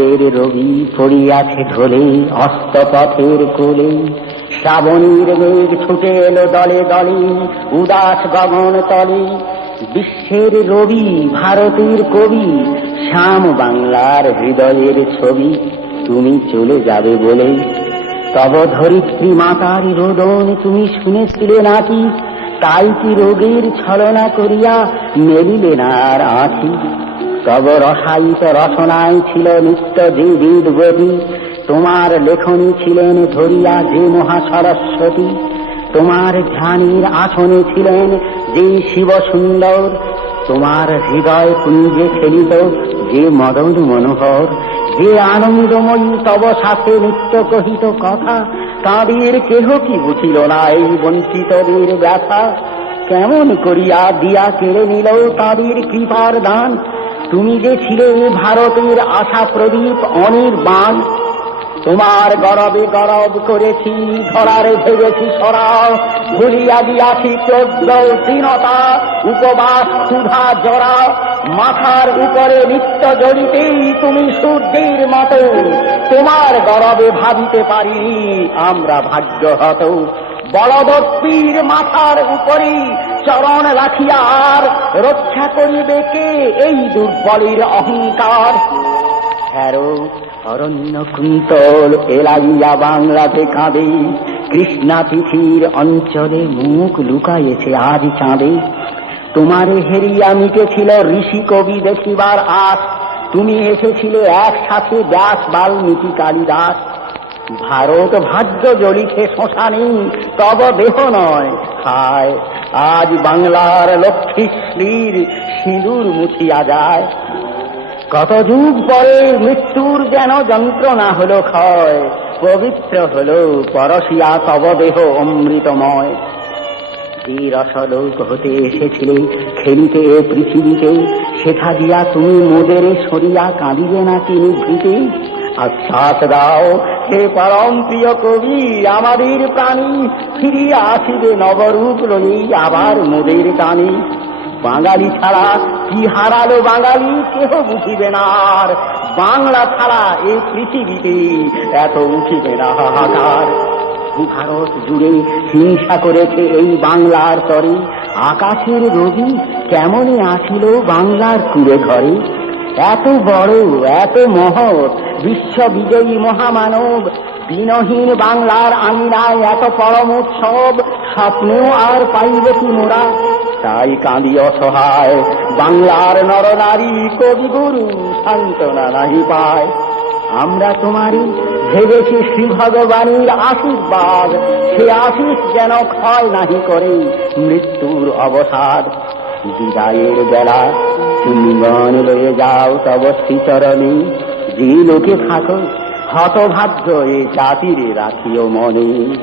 মৃত্যুদের রবি পড়িয়াছে ঢোলে অস্তপথের কোলে। শ্রাবণীর মেঘ ছুটে এলো দলে দলে উদাস গগন তলে। বিশ্বের রবি ভারতের কবি, শ্যাম বাংলার হৃদয়ের ছবি। তুমি চলে যাবে বলে তব ধরিত্রী মাতার রোদন তুমি শুনেছিলে নাকি? তাই কি রোগের ছলনা করিয়া মেলিলে না আর আঁখি? তব রসায়িত রচনায় ছিল নিত্য যে বেদবতী, তোমার লেখনী ছিলেন ধরিয়া যে মহা সরস্বতী। তোমার ধ্যানের আসনে ছিলেন যে শিব সুন্দর, তোমার হৃদয় কুঞ্জে খেলিত যে মদন মনোহর। যে আনন্দময়ী তব সাথে নিত্য কহিত কথা, তাদের কেহ কি বুঝিল না এই বঞ্চিতদের ব্যথা? কেমন করিয়া দিয়া কেড়ে নিল তাদের কৃপার দান? তুমি যে ছিলে ভারতের আশা প্রদীপ অনির্বাণ। তোমার গরবে গরব করেছি, ধরার ভেবেছি সরাও। ভুলিয়া দিয়াছি ক্রোধ দীনতা, উপবাস ক্ষুধা জরা। মাথার উপরে নিত্য জড়িতেই তুমি সূর্যের মতো। তোমার গরবে ভাবিতে পারিনি আমরা ভাগ্যহত। বলদর্পীর মাথার উপরে চরণ রাখিয়া আর রক্ষা করিবে কে এই দুর্বলের অহংকার? হ্যারো অরণ্য কুন্তল এলাইয়া বাংলাতে কাঁদে। কৃষ্ণা তিথির অঞ্চলে মুখ লুকাইয়েছে আজ চাঁদে। তোমারে হেরিয়া মিটেছিল ঋষি কবি দেখিবার আশ। তুমি এসেছিলে একসাথে ব্যাস বাল্মীকি কালিদাস। ভারত ভাগ্য জ্বলিছে শ্মশানে, তব দেহ নয়। হায় আজ বাংলার লক্ষ্মীশ্রীর সিঁদুর মুছিয়া যায়। কত যুগ পরে মৃত্যুর যেন যন্ত্রণা হলো ক্ষয়। পবিত্র হলো পরশিয়া তব দেহ অমৃতময়। যে রসলোক হতে এসেছিলে খেলিতে এ পৃথিবীতে, সেথা দিয়া তুমি মোদের সরিয়া কাঁদিবে নাকি নিভৃতে? আশ্বাস দাও হে পরম প্রিয় কবি আমাদের প্রাণী, ফিরিয়া আসিবে নবরূপ লই আবার মোদের টানি। বাঙালি ছাড়া কি হারালো বাঙালি কেহ বুঝিবে না আর। বাংলা ছাড়া এই পৃথিবীতে এত উঠিবে না হাহাকার। ভারত জুড়ে হিংসা করেছে এই বাংলার তরে। আকাশের রবি কেমনে আসিল বাংলার কুড়ে ঘরে? এত বড় এত মহৎ বিশ্ব বিজয়ী মহামানব দিনহীন বাংলার আঙিনায় এত পরম উৎসব স্বপ্নেও আর পাইবে কি মোরা? তাই কাঁদি অসহায় বাংলার নরনারী, কবিগুরু সান্ত্বনা নাহি পায়। আমরা তোমারই ভেবেছি শ্রী ভগবানের আশীর্বাদ, সে আশিস যেন ক্ষয় নাহি করে মৃত্যুর অবসাদ। বিদায়ের বেলা চুম্বন লয়ে যাও তব শ্রীচরণে। যে লোকে থাকো হতভাগ্য এ জাতিরে রাখিও মনে।